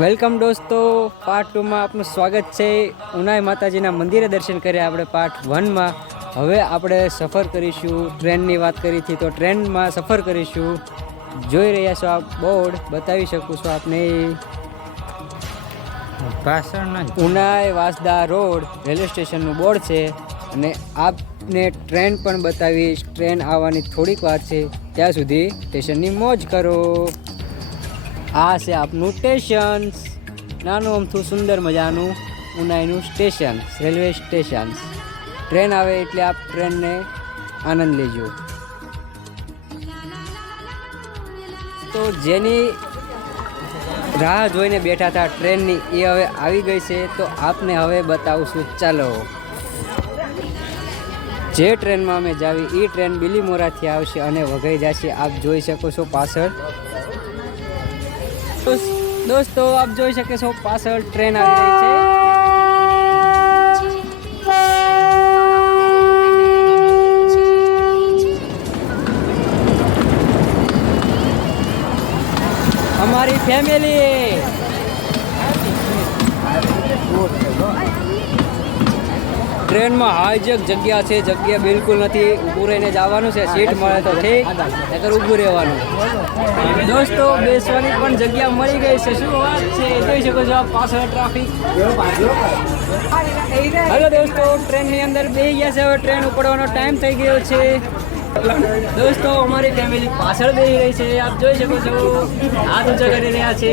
વેલકમ દોસ્તો, પાર્ટ 2 માં આપનું સ્વાગત છે। ઉનાઈ માતાજીના મંદિરે દર્શન કર્યા આપણે પાર્ટ 1 માં। હવે આપણે સફર કરીશું, ટ્રેનની વાત કરી હતી તો ટ્રેનમાં સફર કરીશું। જોઈ રહ્યા છો આપ બોર્ડ, બતાવી શકું છું આપને। ઉનાઈ વાંસદા રોડ રેલવે સ્ટેશનનું બોર્ડ છે અને આપને ટ્રેન પણ બતાવીશ। ટ્રેન આવવાની થોડીક વાર છે, ત્યાં સુધી સ્ટેશનની મોજ કરો। આ છે આપનું સ્ટેશન, નાનું અમથું સુંદર મજાનું ઉનાઈનું સ્ટેશન, રેલવે સ્ટેશન। ટ્રેન આવે એટલે આપ ટ્રેનને આનંદ લેજો। તો જેની રાહ જોઈને બેઠા હતા ટ્રેનની, એ હવે આવી ગઈ છે, તો આપને હવે બતાવશું। ચાલો, જે ટ્રેનમાં અમે જાવી એ ટ્રેન બિલીમોરાથી આવશે અને વઘઈ જશે। આપ જોઈ શકો છો પાછળ। દોસ્તો આપ જોઈ શકો છો પાછળ ટ્રેન આવી રહી છે। અમારી ફેમિલી ટ્રેનમાં હાઈજેક જગ્યા છે, જગ્યા બિલકુલ નથી, ઊભું રહીને જવાનું છે। સીટ મળે તો ઠીક, નકર ઊભું રહેવાનું। દોસ્તો બેસવાની પણ જગ્યા મળી ગઈ છે, શું વાત છે। જોઈ શકો છો પાછળ ટ્રાફિક। હાલો દોસ્તો, ટ્રેનની અંદર બેસી ગયા છે, હવે ટ્રેન ઉપડવાનો ટાઈમ થઈ ગયો છે। દોસ્તો અમારી ફેમિલી પાછળ બેસી રહી છે, આપ જોઈ શકો છો, હાથ ઊંચા કરી રહ્યા છે।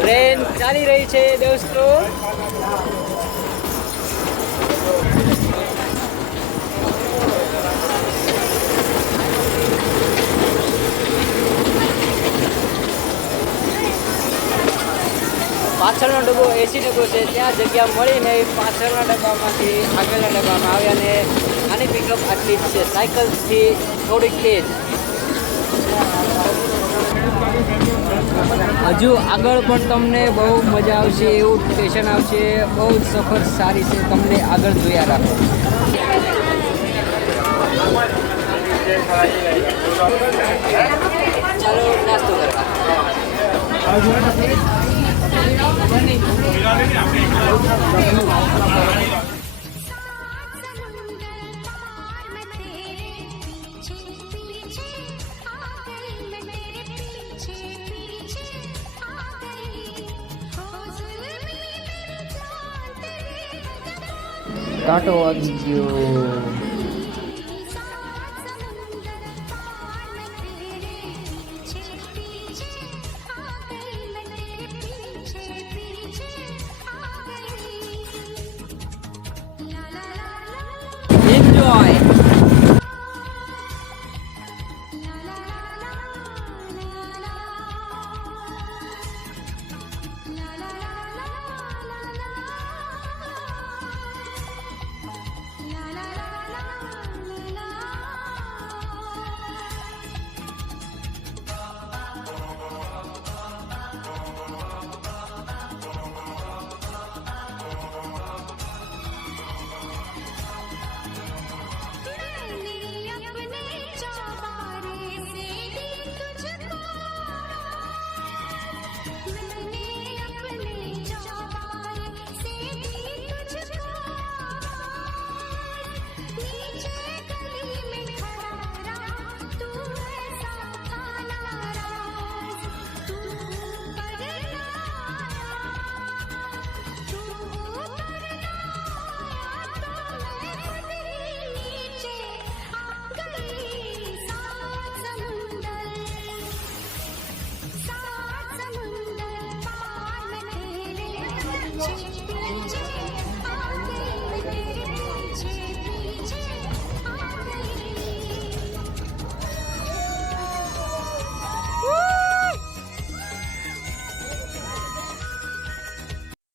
ટ્રેન ચાલી રહી છે દોસ્તો। પાછળનો ડબ્બો એસી ડબ્બો છે, ત્યાં જગ્યા મળી નહીં, પાછળના ડબ્બામાંથી આગળના ડબ્બામાં આવ્યા ને આની પિકઅપ આટલી જ છે, સાયકલથી થોડીક તેજ। હજુ આગળ પણ તમને બહુ મજા આવશે એવું સ્ટેશન આવશે, બહુ જ સફર સારી છે, તમને આગળ જોયા રાખો। ચાલો નાસ્તો કરવા। કાંટો વાગી ગયો। એન્જોય।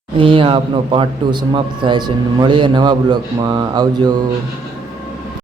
અહીંયા આપનો પાર્ટ 2 સમાપ્ત થાય છે। મળીએ નવા બ્લોગમાં, આવજો।